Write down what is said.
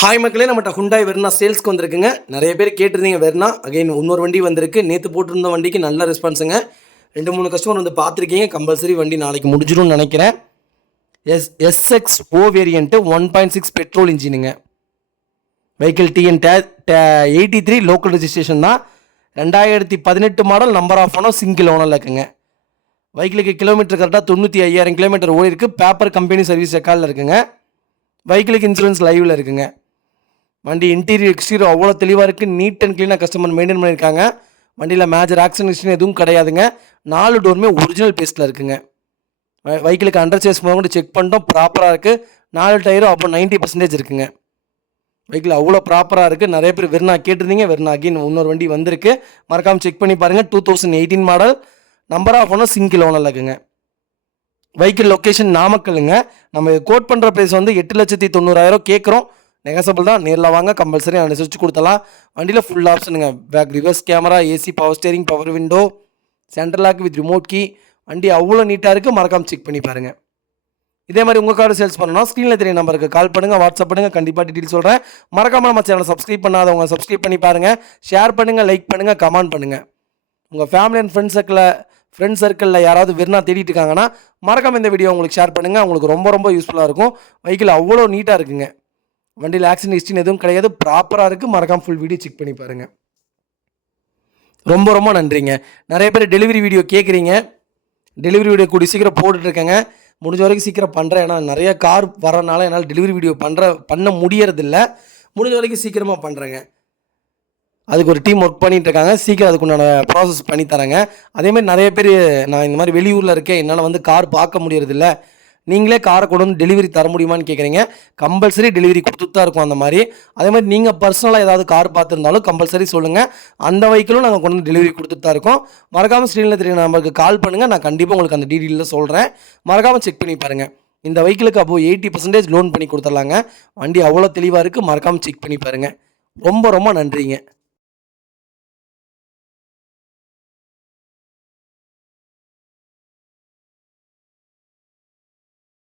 Hi மக்களே, நம்மகிட்ட Hyundai Verna சேல்ஸ்க்கு வந்திருக்குங்க. நிறைய பேர் கேட்டிருந்தீங்க வெர்னா. அகைன் இன்னொரு வண்டி வந்திருக்கு. நேற்று போட்டிருந்த வண்டிக்கு நல்ல ரெஸ்பான்ஸுங்க. 2-3 கஸ்டமர் வந்து பார்த்துருக்கீங்க. கம்பல்சரி வண்டி நாளைக்கு முடிஞ்சிடும்னு நினைக்கிறேன். எஸ்எக்ஸ் ஓ வேரியண்ட்டு 1.6 பெட்ரோல் இன்ஜினுங்க. வெஹிக்கிள் டிஎன் 83 லோக்கல் ரெஜிஸ்ட்ரேஷன் தான். 2018 model, number of owner, single ஓனரில் இருக்குங்க. வெஹிக்கிளுக்கு கிலோமீட்டர் கரெக்டாக 95,000 கிலோமீட்டர் ஓடி இருக்குது. பேப்பர் கம்பெனி சர்வீஸ் ரெக்கார்டில் இருக்குங்க. வெஹிக்கிளுக்கு இன்சூரன்ஸ் லைவில் இருக்குங்க. வண்டி இன்டீரியர் எக்ஸ்டீரியர் அவ்வளோ தெளிவாக இருக்குது. நீட் அண்ட் க்ளீனாக கஸ்டமர் மெயின்டைன் பண்ணியிருக்காங்க. வண்டியில் மேஜர் ஆக்சிடென்ட் ஹிஸ்ட்ரி எதுவும் கிடையாதுங்க. 4 டோருமே ஒரிஜினல் பேஸ்ட்டில் இருக்குங்க. வெஹிக்கிளுக்கு அண்டர் சேஸ் கூட செக் பண்ணிட்டோம், ப்ராப்பராக இருக்குது. 4 டயரும் அப்போ 90% இருக்குங்க. வெஹிக்கிள் அவ்வளோ ப்ராப்பராக இருக்குது. நிறைய பேர் வெர்னா கேட்டிருந்தீங்க. வெர்னா அகைன் இன்னொரு வண்டி வந்திருக்கு. மறக்காமல் செக் பண்ணி பாருங்கள். 2018 model, number of owner, single ஓனரில் இருக்குங்க. வெஹிக்கிள் லொக்கேஷன் நாமக்கலுங்க. நம்ம கோட் பண்ணுற ப்ரைஸ் வந்து 8,90,000 கேட்குறோம். நெகசபிள் தான். நேரில் வாங்க, கம்பல்சரி அனுசரித்து கொடுத்தலாம். வண்டியில் ஃபுல் ஆப்ஷனுங்க. Back reverse camera, AC, power steering, power window, central lock with remote key. வண்டி அவ்வளோ நீட்டாக இருக்குது. மறக்காமல் செக் பண்ணி பாருங்கள். இதே மாதிரி உங்கள் கார்டு சேல்ஸ் பண்ணணும்னா ஸ்க்ரீனில் தெரிய நம்பருக்கு கால் பண்ணுங்கள், வாட்ஸ்அப் பண்ணுங்கள். கண்டிப்பாக டீட்டெயில் சொல்கிறேன். மறக்காமல் நம்ம சேனலை சப்ஸ்கிரைப் பண்ணாதவங்க சப்ஸ்கிரைப் பண்ணி பாருங்கள். ஷேர் பண்ணுங்கள், லைக் பண்ணுங்கள், கமெண்ட் பண்ணுங்கள். உங்கள் ஃபேமிலி அண்ட் ஃப்ரெண்ட்ஸ் சர்க்கிளில் யாராவது வெர்னா தேடிட்டு இருக்காங்கன்னா மறக்காமல் இந்த வீடியோ உங்களுக்கு ஷேர் பண்ணுங்கள். உங்களுக்கு ரொம்ப ரொம்ப யூஸ்ஃபுல்லாக இருக்கும். வெஹிக்கிள் அவ்வளோ நீட்டாக இருக்குங்க. வண்டியில் ஆக்சிடென்ட் ஹிஸ்ட்ரி எதுவும் கிடையாது. ப்ராப்பராக இருக்குது. மறக்காமல் ஃபுல் வீடியோ செக் பண்ணி பாருங்கள். ரொம்ப ரொம்ப நன்றிங்க. நிறைய பேர் டெலிவரி வீடியோ கேட்குறீங்க. டெலிவரி வீடியோ கூடி சீக்கிரம் போட்டுட்ருக்கேங்க. முடிஞ்ச வரைக்கும் சீக்கிரம் பண்ணுறேன். ஏன்னா நிறைய கார் வரனால என்னால் டெலிவரி வீடியோ பண்ண முடியறதில்ல. முடிஞ்ச வரைக்கும் சீக்கிரமாக பண்ணுறேங்க. அதுக்கு ஒரு டீம் ஒர்க் பண்ணிகிட்டு இருக்காங்க. சீக்கிரம் அதுக்குண்டான ப்ராசஸ் பண்ணி தரேங்க. அதேமாதிரி நிறைய பேர் நான் இந்த மாதிரி வெளியூரில் இருக்கேன், என்னால் வந்து கார் பார்க்க முடியறதில்ல, நீங்களே காரை கொண்டு வந்து டெலிவரி தர முடியுமான்னு கேட்குறீங்க. கம்பல்சரி டெலிவரி கொடுத்துட்டு தான் இருக்கும் அந்த மாதிரி. அதே மாதிரி நீங்கள் பர்சனலாக ஏதாவது கார் பார்த்துருந்தாலும் கம்பல்சரி சொல்லுங்கள். அந்த வெஹிக்கிளும் நாங்கள் கொண்டு வந்து டெலிவரி கொடுத்துட்டு தான் இருக்கோம். மறக்காமல் ஸ்க்ரீனில் தெரிய நம்பருக்கு கால் பண்ணுங்கள். நான் கண்டிப்பாக உங்களுக்கு அந்த டீட்டெயிலில் சொல்கிறேன். மறக்காமல் செக் பண்ணி பாருங்கள். இந்த வெஹிக்கிளுக்கு அப்போது 80% லோன் பண்ணி கொடுத்துடலாங்க. வண்டி அவ்வளோ தெளிவாக இருக்குது. மறக்காமல் செக் பண்ணி பாருங்கள். ரொம்ப ரொம்ப நன்றிங்க.